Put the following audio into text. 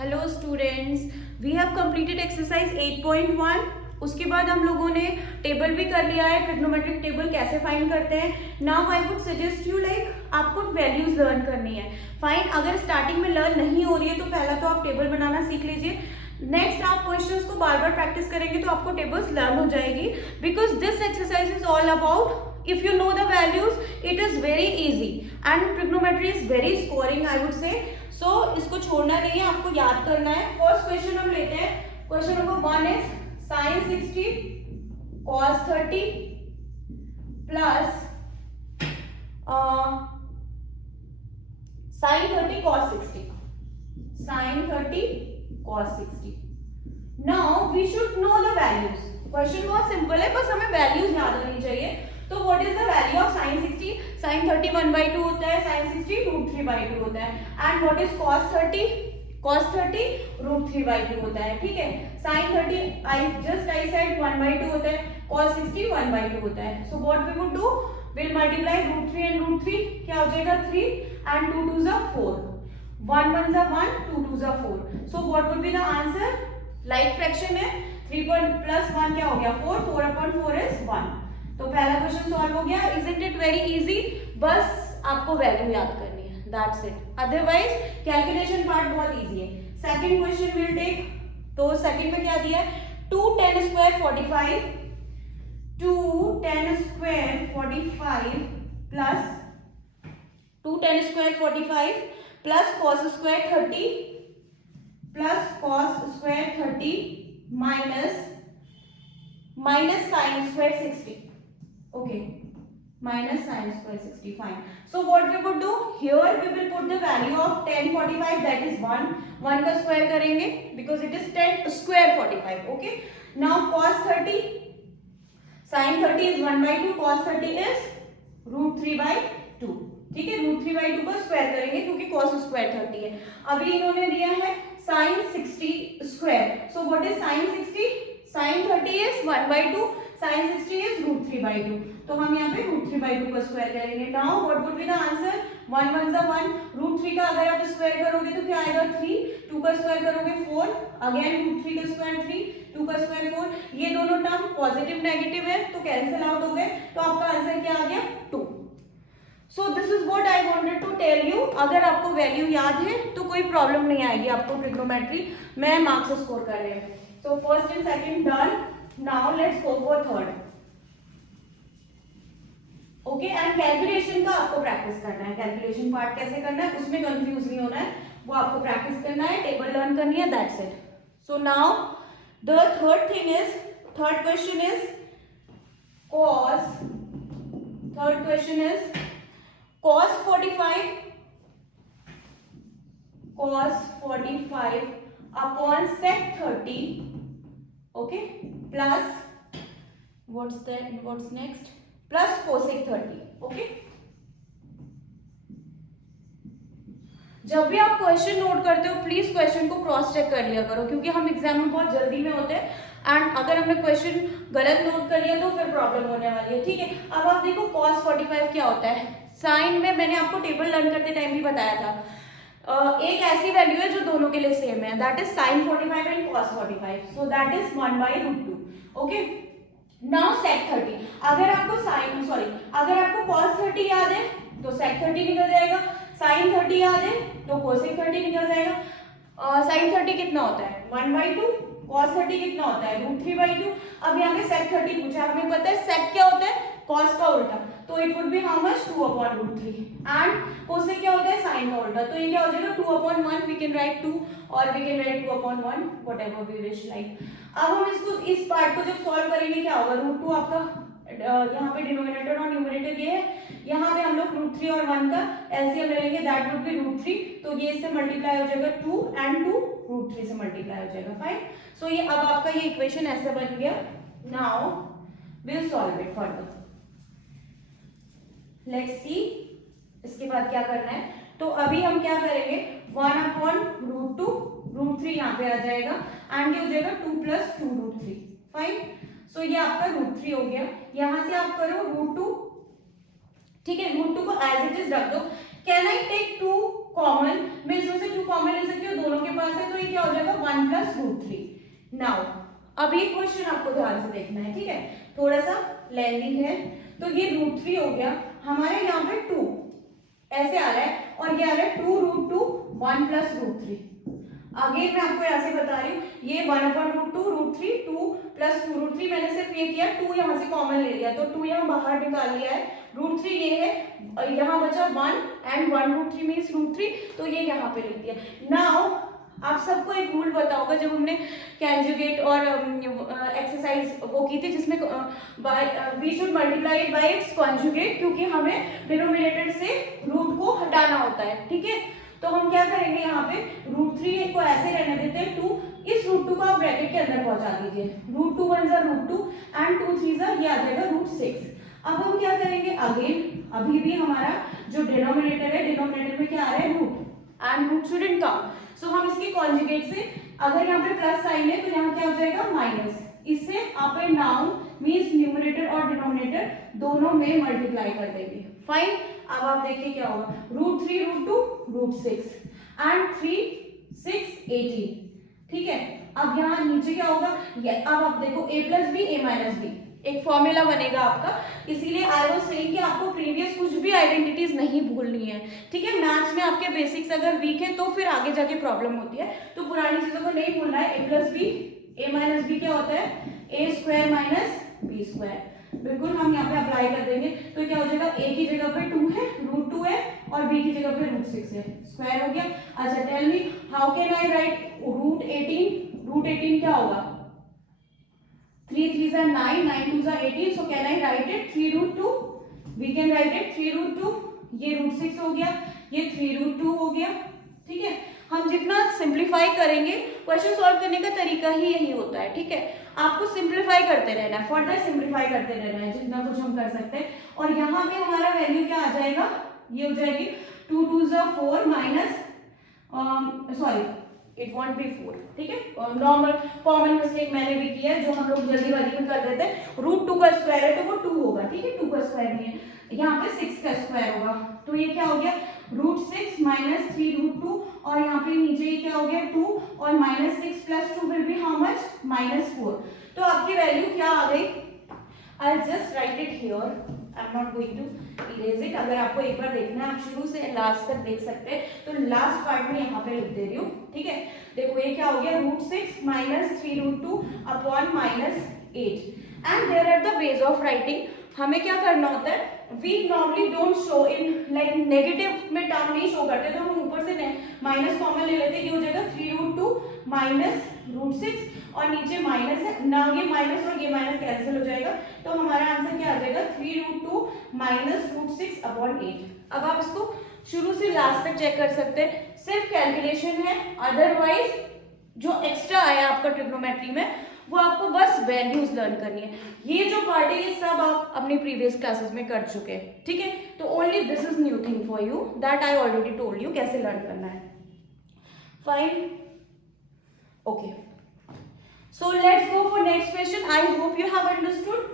Hello students, we have completed exercise 8.1। उसके बाद हम लोगों ने टेबल भी कर लिया है, ट्रिग्नोमेट्रिक टेबल कैसे फाइंड करते हैं। Now I would suggest you आपको वैल्यूज लर्न करनी है। फाइन, अगर स्टार्टिंग में लर्न नहीं हो रही है तो पहला तो आप टेबल बनाना सीख लीजिए। नेक्स्ट आप क्वेश्चंस को बार बार प्रैक्टिस करेंगे तो आपको टेबल्स लर्न हो जाएगी, because this exercise is all about if you know the values it is very easy and trigonometry is very scoring I would say. So इसको छोड़ना नहीं है, आपको याद करना है। फर्स्ट क्वेश्चन हम लेते हैं। Question number 1 is sin 60 cos 30 plus sin 30 cos 60, sin 30 cos 60। Now we should know the values। Question बहुत सिंपल है, बस हमें वैल्यूज याद होनी चाहिए। तो what is the value of sin 60? sin 30 1/2 होता है, sin 60 √3/2 होता है। And what is cos 30? cos 30 √3/2 होता है। ठीक है, sin 30 I said 1/2 होता है, cos 60 1/2 होता है। So what we would do, will multiply √3 and √3, क्या हो जाएगा 3 and 2 2 are 4, 1 1 are 1, 2 2 are 4। So what would be the answer? Like fraction है, 3 प्लस 1 क्या हो गया 4, 4/4 इज 1। तो पहला क्वेश्चन सॉल्व हो गया। Isn't it very easy? बस आपको वैल्यू याद करनी है, that's it. Otherwise calculation part बहुत इजी है। Second question will take. तो सेकंड में क्या दिया है, 2 10 square 45, 2 10 square 45 plus 2 10 square 45 plus cos square 30 plus cos square 30 minus sin square 60। okay, minus sin square 60, fine। So what we would do here, we will put the value of 10 45, that is 1 का square करेंगे because it is 10 square 45। okay, now cos 30, sin 30 is 1/2, cos 30 is √3/2। ठीक है, √3/2 का square करेंगे क्योंकि cos square 30 है। अभी इन्होंने दिया है sin 60 square. So what is sin 60? sin 30 is 1/2, sin 60 is √3/2। तो हम यहाँ पे √3/2 का स्क्वायर करेंगे। Now what would be the answer? 1 1 जा 1, √3 का अगर आप स्क्वायर करोगे तो क्या आएगा 3, 2 का स्क्वायर करोगे 4, अगेन √3 का स्क्वायर 3, 2 का स्क्वायर 4। ये दोनों टर्म पॉजिटिव नेगेटिव है तो कैंसिल आउट हो गए, तो आपका आंसर क्या आ गया 2। So this is what I wanted to tell you. अगर आपको वैल्यू याद है तो कोई प्रॉब्लम नहीं आएगी आपको ट्रिग्नोमेट्री में मार्क्स स्कोर कर रहे हैं। So first and second done. Now let's go for third. Okay, and calculation का आपको प्रैक्टिस करना है। कैलकुलेशन पार्ट कैसे करना है उसमें कंफ्यूज नहीं होना है, वो आपको प्रैक्टिस करना है, टेबल लर्न करनी है, that's it. So now the third question is cos 45 upon sec 30, okay, plus what's next, plus cosec 30। okay, जब भी आप क्वेश्चन नोट करते हो प्लीज क्वेश्चन को क्रॉस चेक कर लिया करो, क्योंकि हम एग्जाम में बहुत जल्दी में होते हैं एंड अगर हमने क्वेश्चन गलत नोट कर लिया तो फिर प्रॉब्लम होने वाली है। ठीक है, अब आप देखो cos 45 क्या होता है। साइन में मैंने आपको टेबल लर्न करते टाइम भी बताया था, एक ऐसी वैल्यू है जो दोनों के लिए सेम है, that is sin 45 and cos 45, so that is 1/√2। Okay, now sec 30, अगर आपको cos 30 याद है तो sec 30 निकल जाएगा, sin 30 याद है तो cosec 30 निकल जाएगा। sin 30 कितना होता है 1/2, cos 30 कितना होता है √3/2। अब यहाँ पे sec 30 पूछा, हमें पता है sec क्या होता है cos का उल्टा, तो it would be how much 2/√3 and cosec क्या होता है sin का उल्टा, तो ये क्या हो जाएगा 2/1, वी कैन राइट 2 और we can write 2/1, whatever we wish like. अब हम इस पार्ट को जब सॉल्व करेंगे क्या होगा, √2 आपका यहाँ पे डिनोमिनेटर और न्यूमरेटर ये है, यहाँ पे हम लोग √3 और 1 का एलसीएम ले लेंगे, दैट वुड बी √3, तो ये इससे मल्टीप्लाई हो जाएगा 2 एंड 2 √3 से मल्टीप्लाई हो जाएगा। फाइन, सो ये अब आपका ये इक्वेशन ऐसे बन गया। Now will solve it further, let's see इसके बाद क्या करना है। तो अभी हम क्या करेंगे 1/√2, √3 यहाँ पे आ जाएगा एंड ये हो जाएगा 2 + 2 √3। फाइन, सो ये आपका √3 हो गया। यहां से आप करो √2, ठीक है, √2 को एज इट इज रख दो। कैन आई टेक 2 कॉमन, मैं इसमें से 2 कॉमन ले सकती हूँ, दोनों के पास है, तो ये क्या 1 प्लस रूट 3। नाउ अब ये क्वेश्चन आपको ध्यान से देखना है, ठीक है, थोड़ा सा लेंथी है। तो ये रूट 3 हो गया, हमारे यहाँ पे 2 ऐसे आ रहा है और ये आ रहा है 2 रूट 2 1 प्लस रूट 3। आगे मैं आपको यहाँ से बता रही हूँ, ये 1 upon root 2 root 3 2 plus 2 root 3, मैंने सिर्फ ये किया 2 यहाँ से कॉमन ले लिया, तो 2 यहाँ बाहर निकाल लिया है, रूट 3 ये है, यहाँ बचा 1 एंड 1 रूट 3 मीन्स रूट 3, तो ये यहाँ पे लिख दिया। नाउ आप सबको एक रूल पता होगा, जब हमने कैंजुगेट और एक्सरसाइज वो की थी जिसमें we should multiply by its conjugate, क्योंकि हमें डिनोमिनेटर से रूट को हटाना होता है, ठीक है। तो हम क्या करेंगे, यहाँ पे रूट 3 को ऐसे रहने देते हैं 2, इस रूट 2 को आप ब्रैकेट के अंदर पहुंचा दीजिए, रूट 2 वन जा रूट 2 एंड 2 3 जा ये आ जाएगा रूट 6। अब हम क्या करेंगे, अगेन अभी भी हमारा जो डिनोमिनेटर है, डिनोमिनेटर में क्या आ रहा है root, and root shouldn't count, so हम इसके कॉन्जुगेट से, अगर यहाँ पे प्लस साइन है तो यहाँ क्या हो जाएगा माइनस, इससे आप नाउन मींस न्यूमरेटर और डिनोमिनेटर दोनों में मल्टीप्लाई कर देंगे। फाइन, अब आप देखिए क्या होगा, रूट 3 रूट 2 रूट 6 एंड 3 6 18, ठीक है। अब यहाँ नीचे क्या होगा, अब आप देखो a plus B A minus B, एक फॉर्मूला बनेगा आपका, इसीलिए आई वाज सेइंग कि आपको प्रीवियस कुछ भी आइडेंटिटीज नहीं भूलनी है, ठीक है। मैथ्स में आपके बेसिक्स अगर वीक है तो फिर आगे जाके प्रॉब्लम होती है, तो पुरानी चीजों को नहीं भूलना है। ए plus B A minus B क्या होता है, ए स्क्वायर माइनस बी स्क्वायर, बिल्कुल हम यहाँ पे अप्लाई कर देंगे, तो क्या हो जाएगा, a की जगह पे 2 है, रूट 2 है, और b की जगह पे रूट 6 है, स्क्वायर हो गया। अच्छा tell me how can I write root 18, root 18 क्या होगा, 3 3 जा 9 9 2 जा 18, so can I write it 3 root 2, we can write it 3 root 2, ये रूट 6 हो गया, ये 3 रूट 2 हो गया, ठीक है। हम जितना सिंप्लीफाई करेंगे, क्वेश्चन सॉल्व करने का तरीका ही यही होता है, ठीक है। आपको सिंप्लीफाई करते रहना है, फर्दर सिंप्लीफाई करते रहना है जितना कुछ हम कर सकते हैं, और यहाँ पे हमारा वैल्यू क्या आ जाएगा, ये हो जाएगी 2 2 जा 4 minus sorry it won't be 4, ठीक है। और नॉर्मल कॉमन मिस्टेक मैंने भी किया है, जो हम लोग जल्दीबाजी में कर देते हैं, रूट 2 का स्क्वायर है तो वो 2 होगा, ठीक है, 2 का स्क्वायर नहीं है, यहाँ पे 6 का स्क्वायर होगा, तो ये क्या हो गया रूट 6 माइनस 3 रूट 2, और यहाँ पे नीचे ये क्या हो गया 2, और minus 6 plus 2 will be how much -4, तो आपकी वैल्यू क्या आ गई, I just write it here, I am not going to erase it. अगर आपको एक बार देखना है आप शुरू से लास्ट तक देख सकते हैं, तो लास्ट पार्ट में यहाँ पे लिख दे रही हूँ, ठीक है। देखो ये क्या हो गया root 6 minus 3 root 2 upon -8, and there are the ways of writing. हमें क्या करना होता है, we normally don't show in like negative में टर्म नहीं शो करते, तो हम ऊपर से माइनस कॉमन ले लेते हैं, ये हो जाएगा 3 रूट 2 माइनस रूट 6, और नीचे माइनस है ना, ये माइनस और ये माइनस कैंसिल हो जाएगा, तो हमारा आंसर क्या आ जाएगा 3 रूट 2 माइनस रूट 6 अपॉन 8। अब आप इसको शुरू से लास्ट तक चेक कर सकते हैं, सिर्फ कैलकुलेशन है, अदरवाइज जो एक्स्ट्रा आया आपका ट्रिग्नोमेट्री में वो आपको बस वैल्यूज लर्न करनी है। ये जो पार्ट है ये सब आप अपनी प्रीवियस क्लासेस में कर चुके हैं, ठीक है। तो only this is new thing for you, that I already told you कैसे लर्न करना है। Fine, okay, so let's go for next question. I hope you have understood.